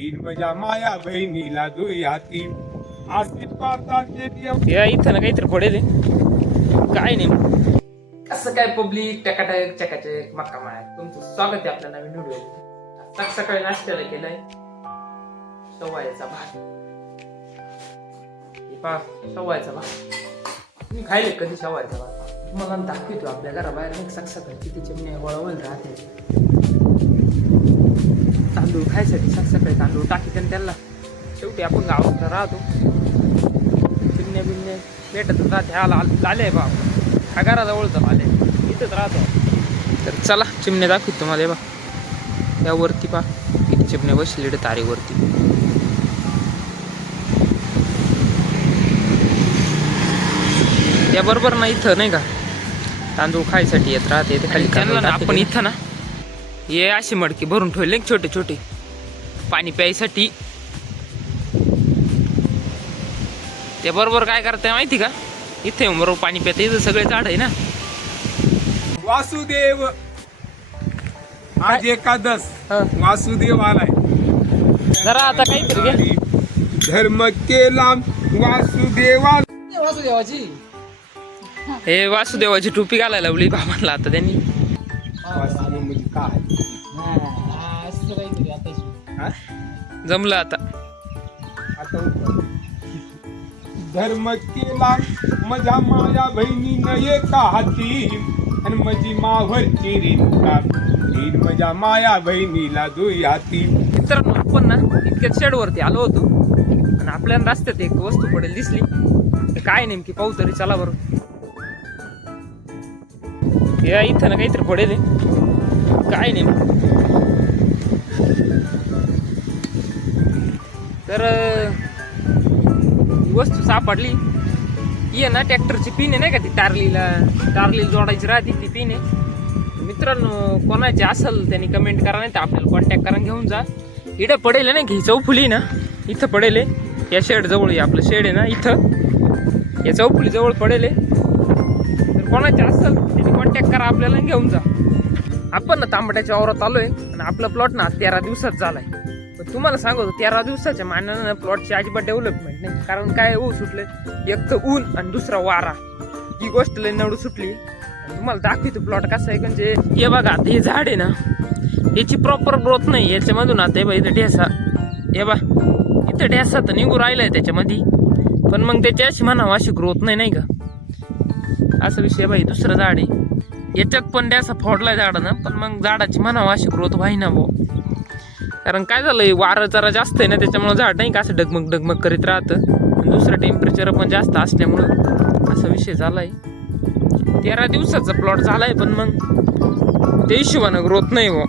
हीन माझ्या माया बहिणीला दुयाती या इथं ना काहीतरी पडेल काय नाही. कसं काय पब्लिक टकाटक चकाचक मक्का माळ्यात तुमचं स्वागत आहे आपल्या नवीन व्हिडिओ. सकाळी नाश्त्याला केलाय शेवयाचा भात. शेवयाचा भात तुम्ही खायले कधी शेवयाचा भात? तुम्हाला दाखवतो आपल्या घराबाहेर सकाळी किती चिमण्या वळवळ राहते. तांदूळ खायसाठी सकाळी तांदूळ टाकी त्यांना. शेवटी आपण गावात राहतो, चिमण्या बिमण्या भेटतच राहते. आले बा हा घराजवळच आले, इथंच राहतो. तर चला चिमण्या दाखवतो तुम्हाला. बा यावरती पा किती चिमण्या बसलेले तारेवरती. त्याबरोबर ना इथं नाही का तांदूळ खायसाठी येत राहते खाली. त्यांना आपण इथं ना हे अशी मडकी भरून ठेवले छोटे छोटे पाणी प्यायसाठी. त्याबरोबर काय करताय माहिती का, इथे बरोबर पाणी प्यायचं. इथं सगळे झाड आहे ना. वासुदेव आज एकादश वासुदेव आलाय. जरा आता काहीतरी घे. धर्म केला वासुदेवा. हे वासुदेवाची टोपी घालायला लावली बाबांना आता त्यांनी. वासुदेव म्हणजे काय जमलं आता. धर्म केला माझ्या माया बहिणीनं एका हाती आणि माझी मावरची रेणुका हीन माझ्या माया बहिणीला दुयाती. मित्रांनो आपण ना इतक्यात शेडवरती आलो होतो आणि आपल्याला रस्त्यात एक वस्तू पडेल दिसली. काय नेमकी पाहू तरी चला बरं. या इथं ना काहीतरी पडेल काय नेमकं. तर वस्तू सापडली. ये ना ट्रॅक्टरची पिन आहे नाही का, ती टारलीला जोडायची राहते ती पिन आहे. मित्रांनो कोणाची असेल त्यांनी कमेंट करा, नाही तर आपल्याला कॉन्टॅक्ट करा, घेऊन जा. इथं पडेल ना की चौफुली ना इथं पडेल. या शेड जवळ आपलं शेड आहे ना इथं या चौफुली जवळ पडेल. तर कोणाची असेल त्यांनी कॉन्टॅक्ट करा आपल्याला, घेऊन जा. आपण ना तांबड्याच्या वावरात आलोय आणि आपला प्लॉट ना 13 दिवसात झालाय. पण तुम्हाला सांगतो 13 दिवसाच्या मानानं प्लॉटची अजिबात डेव्हलपमेंट नाही. कारण काय सुटले, एक तर ऊन आणि दुसरा वारा, ही गोष्ट लई नडू सुटली. तुम्हाला दाखवतो प्लॉट कसा आहे. म्हणजे हे बघा आता हे झाड आहे ना, याची प्रॉपर ग्रोथ नाही. याच्यामधून आता हे इथं ढेसा, हे बा इथं ढेसा तर निघू राहिलाय त्याच्यामध्ये, पण मग त्याची अशी म्हणावं अशी ग्रोथ नाही का, असा विषय. बाई दुसरं झाड आहे याच्यात पण ढेसा फोडलाय झाडानं, पण मग झाडाची म्हणावं अशी ग्रोथ व्हायना भाऊ. कारण काय झालंय, वारं जरा जास्त आहे ना, त्याच्यामुळे झाड नाही का असं डगमग करीत राहतं. दुसरं टेम्परेचर पण जास्त असल्यामुळं असा विषय झालाय. 13 दिवसाचा प्लॉट झालाय, पण मग त्या हिशोबानं ग्रोथ नाही हो.